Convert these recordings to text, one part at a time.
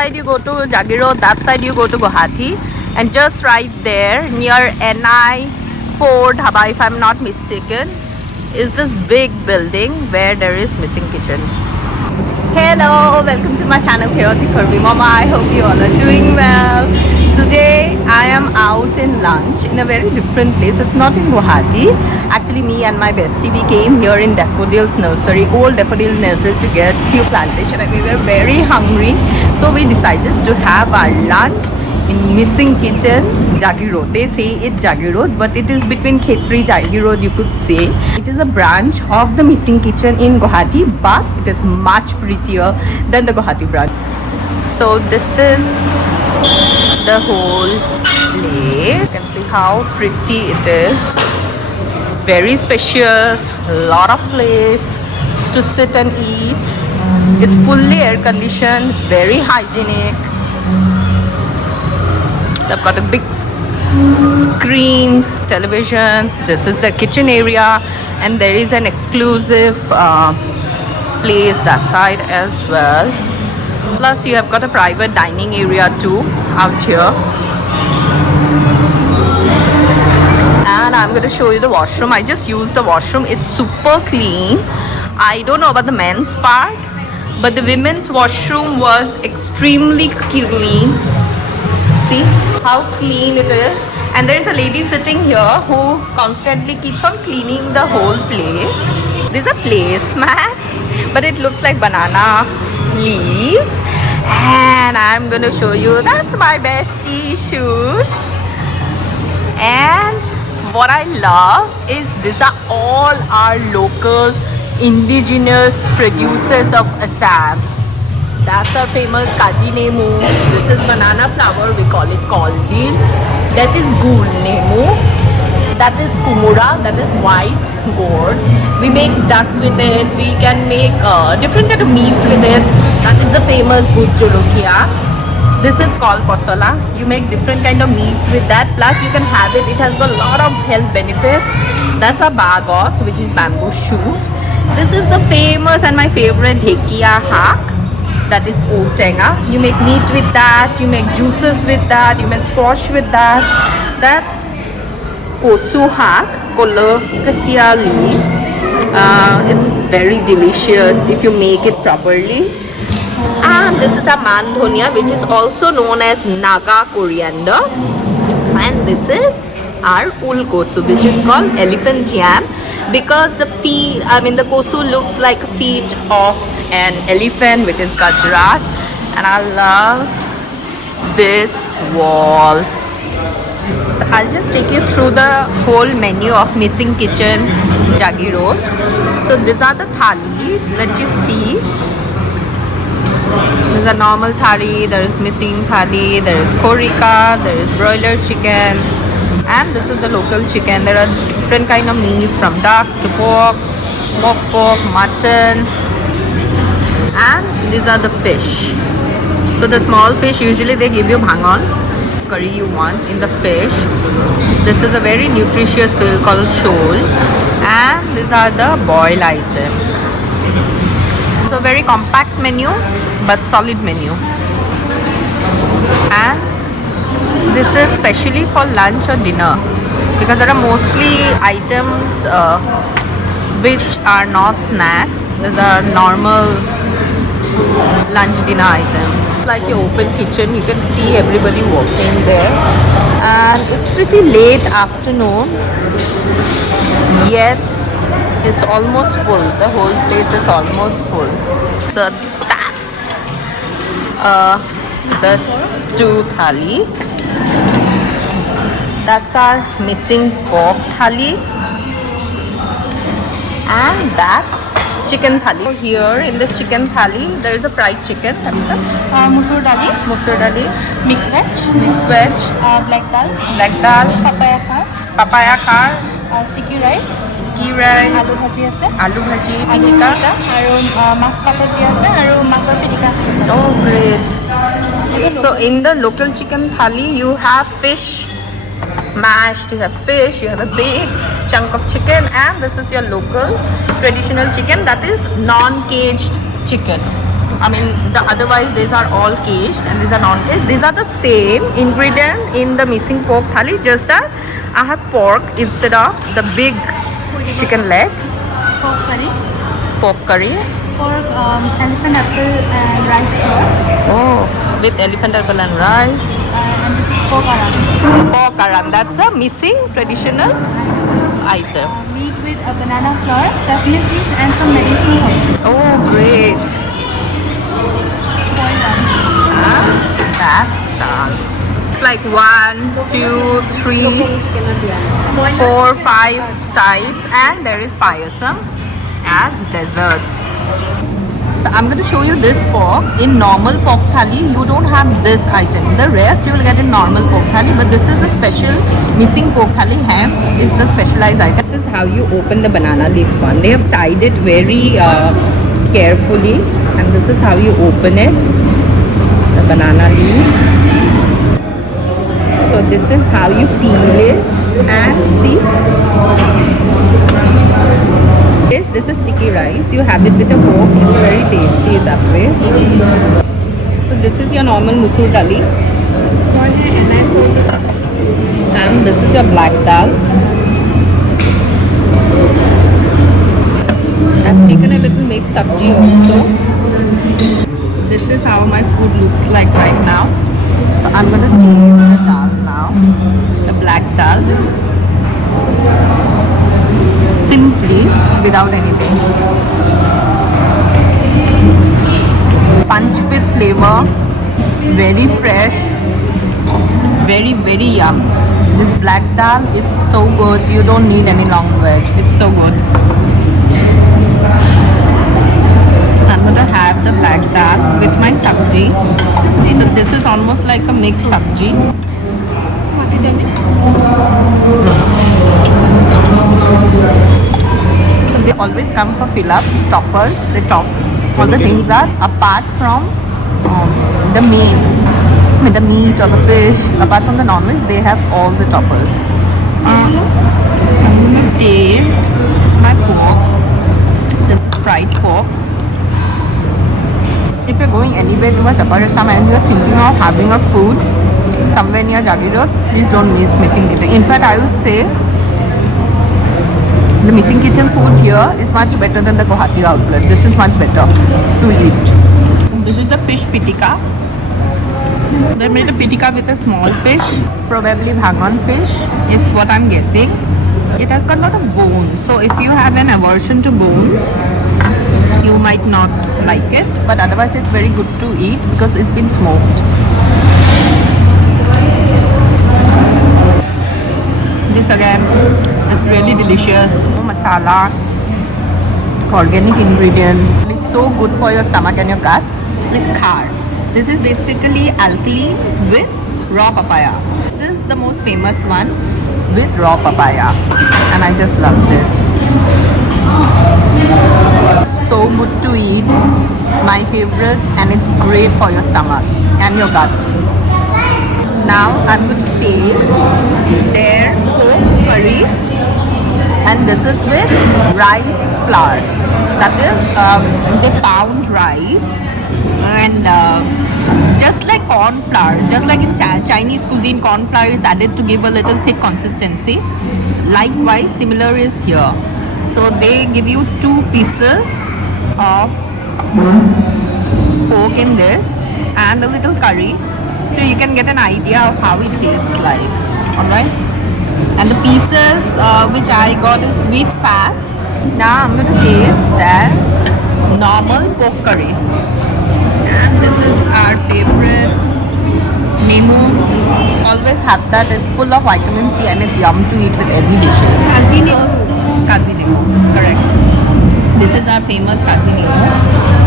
side you go to Jagiroad, that side you go to Guwahati, and just right there near NI4 Dhaba, if I'm not mistaken, is this big building where there is Missing Kitchen. Hello, welcome to my channel Chaotic Curvy Mama. I hope you all are doing well. Today I am out in lunch in a very different place. It's not in Guwahati. Actually, me and my bestie, we came here in Daffodils Nursery, old Daffodils Nursery, to get few plantation, and we were very hungry. So we decided to have our lunch in Missing Kitchen, Jagiroad. They say it Jagiroad, but it is between Khetri, Jagiroad, you could say. It is a branch of the Missing Kitchen in Guwahati, but it is much prettier than the Guwahati branch. So this is the whole place. You can see how pretty it is. Very spacious, lot of place to sit and eat. It's fully air conditioned, very hygienic. They've got a big screen television. This is the kitchen area, and there is an exclusive place that side as well. Plus you have got a private dining area too out here. And I'm going to show you the washroom. I just used the washroom. It's super clean. I don't know about the men's part, but the women's washroom was extremely clean. See how clean it is. And there is a lady sitting here who constantly keeps on cleaning the whole place. These are placemats, but it looks like banana leaves. And I'm going to show you, that's my bestie Shush. And what I love is these are all our local indigenous producers of Assam. That's our famous Kaji Nemu. This is banana flower, we call it Kaldil. That is Gul Nemu. That is Kumura, that is white gourd. We make duck with it, we can make different kind of meats with it. That is the famous Bhut Jolokia. This is called Kosola. You make different kind of meats with that. Plus you can have it, it has got a lot of health benefits. That's a bagos, which is bamboo shoot. This is the famous and my favorite Dhekia Hak. That is Otenga. You make meat with that, you make juices with that, you make squash with that. That's Kosu Hak, Colocasia leaves. It's very delicious if you make it properly. And this is a mandhonia, which is also known as Naga coriander. And this is our ulkosu, which is called elephant jam, because the kosu looks like feet of an elephant, which is Gajraj. And I love this wall. So I'll just take you through the whole menu of Missing Kitchen, Jagiroad. So these are the thalis that you see. There's a normal thali, there is missing thali, there is korika, there is broiler chicken, and this is the local chicken. There are different kind of meats, from duck to pork, smoked pork, mutton, and these are the fish. So the small fish, usually they give you bhangon, curry you want in the fish. This is a very nutritious fish called shol, and these are the boiled item. So very compact menu, but solid menu. And this is specially for lunch or dinner, because there are mostly items which are not snacks. These are normal lunch dinner items. Like your open kitchen, you can see everybody working there. And it's pretty late afternoon, yet it's almost full. The whole place is almost full. So that's the two thali. That's our missing pork thali. And that's chicken thali. Here in this chicken thali, there is a fried chicken. That is Musur dali, musur dali, mixed veg, mixed veg, black dal, papaya khar, papaya khar, sticky rice, aloo bhaji ase, aloo bhaji, aloo pitika. pitika, aru mas papati ase, aru masor pitika. Oh, great. So in the local chicken thali, you have fish mashed, you have fish, you have a big chunk of chicken, and this is your local traditional chicken, that is non-caged chicken. I mean, the otherwise these are all caged and these are non-caged. These are the same ingredient in the missing pork thali, just that I have pork instead of the big chicken leg. Pork curry. Pork curry. Pork, elephant apple and rice flour. Oh, with elephant apple and rice. And this is pork arang. Pork arang. That's a missing traditional item. Meat with a banana flour, sesame seeds, and some medicinal herbs. Oh, great. Boiled down. That's done. It's like 1, 2, 3, 4, 5 types, and there is payasam as dessert. So I'm going to show you this pork. In normal pork thali, you don't have this item. The rest you will get in normal pork thali, but this is a special missing pork thali. Hams is the specialized item. This is how you open the banana leaf one. They have tied it very carefully, and this is how you open it. The banana leaf. So this is how you peel it and see. Yes, this is sticky rice. You have it with a pork. It's very tasty that way. So this is your normal musoor dali. And this is your black dal. I've taken a little mixed sabji also. This is how my food looks like right now. So I'm going to taste the dal now. The black dal. Simply, without anything. Punch with flavor, very fresh, very yum. This black dal is so good, you don't need any long veg, it's so good. I'm gonna have the black dal with my sabji. So this is almost like a mixed sabji. They always come for fill-ups, toppers. They top all the things that apart from the main, the meat or the fish, apart from the non-veg, they have all the toppers. I'm gonna taste my pork. This is fried pork. If you're going anywhere to a Chapar Assam and you're thinking of having a food somewhere near Jagir Road, please don't miss Missing Kitchen. In fact, I would say the Missing Kitchen food here is much better than the Guwahati outlet. This is much better to eat. This is the fish pitika. They made a pitika with a small fish, probably bhangan fish is what I'm guessing. It has got a lot of bones, so if you have an aversion to bones, you might not like it, but otherwise it's very good to eat because it's been smoked. This again is really delicious. Masala, organic ingredients. It's so good for your stomach and your gut. This khar. This is basically alkali with raw papaya. This is the most famous one with raw papaya, and I just love this. So good to eat, my favorite, and it's great for your stomach and your gut. Now I'm going to taste their pork curry, and this is with rice flour. That is, they pound rice and just like corn flour, just like in Chinese cuisine, corn flour is added to give a little thick consistency. Likewise, similar is here. So they give you 2 pieces of pork in this and a little curry, so you can get an idea of how it tastes like. Alright, and the pieces which I got is with fat. Now I'm going to taste their normal pork curry, and this is our favorite nemu. Always have that. It's full of vitamin C and it's yum to eat with every dishes. Kaji nemu, correct. This is our famous kaji nemu,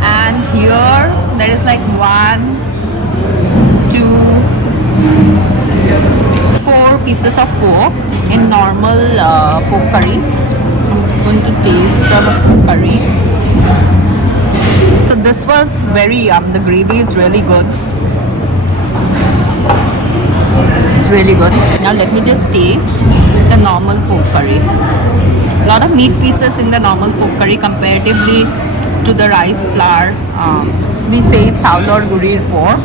and here there is like 1, 2, 4 pieces of pork in normal pork curry. I'm going to taste the curry. So this was very yum. The gravy is really good. It's really good. Now let me just taste the normal pork curry. A lot of meat pieces in the normal pork curry comparatively to the rice flour we say it's Saulor Gurir pork.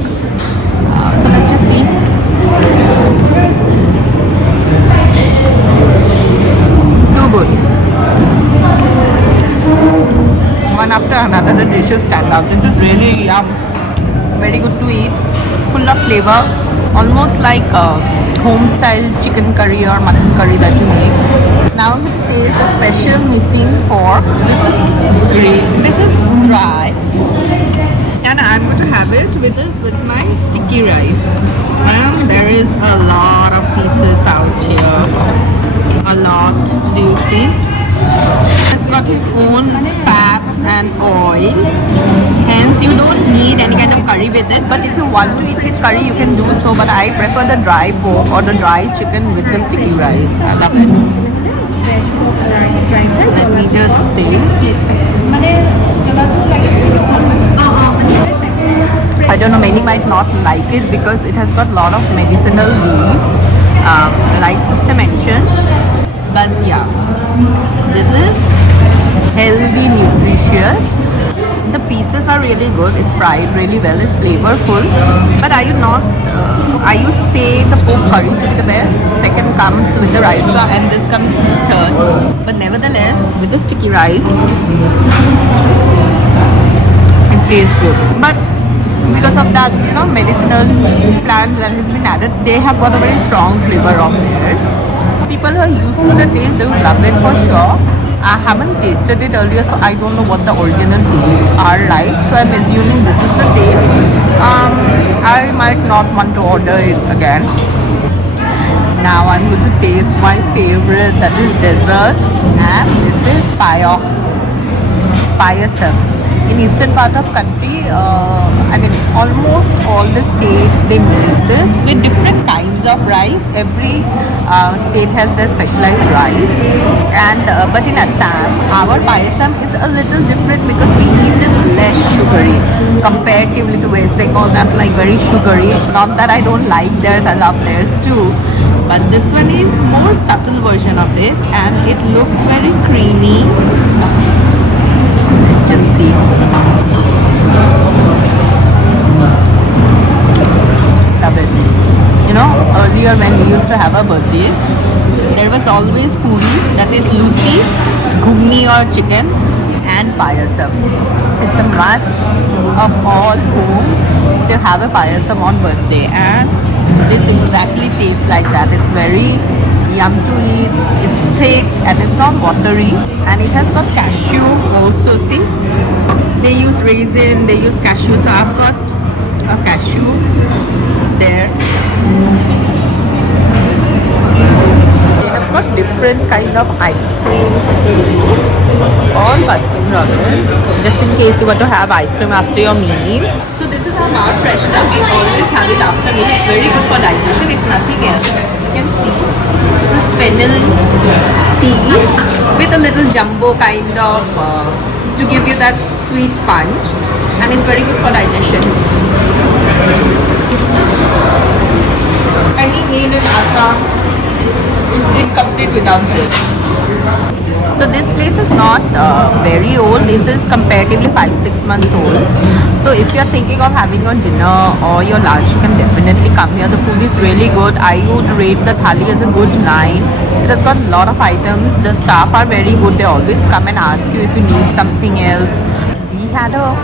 So let's just see. Too good. One after another, the dishes stand out. This is really yum. Very good to eat. Full of flavor. Almost like home style chicken curry or mutton curry that you make. Now I'm going to taste the special missing pork. This is green. This is dry. And I'm going to have it with my sticky rice. And there is a lot of pieces out here. A lot. Do you see? It's got its own fats and oil. Hence, you don't need any kind of curry with it. But if you want to eat with curry, you can do so. But I prefer the dry pork or the dry chicken with the sticky rice. I love it. Let me just taste it. I don't know, many might not like it because it has got a lot of medicinal leaves, like sister mentioned. But yeah, this is healthy, nutritious. The pieces are really good. It's fried really well. It's flavorful. But I would say the pork curry to be the best. Second comes with the rice flour, and this comes third. But nevertheless, with the sticky rice, it tastes good. But because of that, medicinal plants that have been added, they have got a very strong flavor of theirs. People who are used to the taste, they would love it for sure. I haven't tasted it earlier, so I don't know what the original tastes are like. So I'm assuming this is the taste. I might not want to order it again. Now I'm going to taste my favorite, that is dessert, and this is payasam. In eastern part of country, almost all the states, they make this with different kinds of rice. Every state has their specialized rice, and but in Assam, our payasam is a little different because we eat it less sugary comparatively to West Bengal. That's like very sugary. Not that I don't like theirs, I love theirs too. But this one is more subtle version of it, and it looks very creamy. Let's just see. Love it. Earlier when we used to have our birthdays, there was always puri, that is luchi, ghumni or chicken, and payasam. It's a must of all homes to have a payasam on birthday, and this exactly tastes like that. It's very yum to eat, it's thick and it's not watery, and it has got cashew also. See, they use raisin, they use cashew, so I've got a cashew there. They have got different kind of ice creams too, all Baskin Robbins, just in case you want to have ice cream after your meal. So this is our fresh stuff. We always have it after meal. It's very good for digestion. It's nothing else. You can see this is fennel seeds with a little jumbo kind of to give you that sweet punch, and it's very good for digestion. Any meal in Assam is incomplete without this. So this place is not very old. This is comparatively 5-6 months old. So if you're thinking of having your dinner or your lunch, you can definitely come here. The food is really good. I would rate the thali as a good 9. It has got a lot of items. The staff are very good. They always come and ask you if you need something else. We had a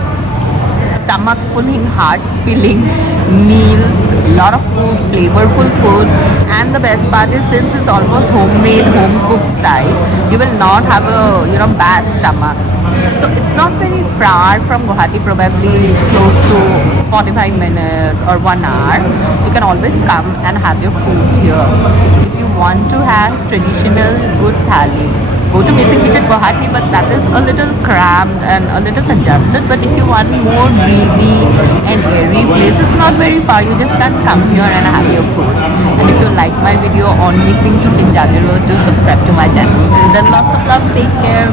stomach filling, heart filling meal, lot of food, flavorful food, and the best part is, since it's almost homemade, home cooked style, you will not have a bad stomach. So it's not very far from Guwahati, probably close to 45 minutes or 1 hour. You can always come and have your food here. If you want to have traditional good thali, go to Missing Kitchen Guwahati, but that is a little cramped and a little congested. But if you want more breathy and airy place, it's not very far. You just can come here and have your food. And if you like my video on Missing Kitchen Jagiroad, do subscribe to my channel. Then lots of love. Take care.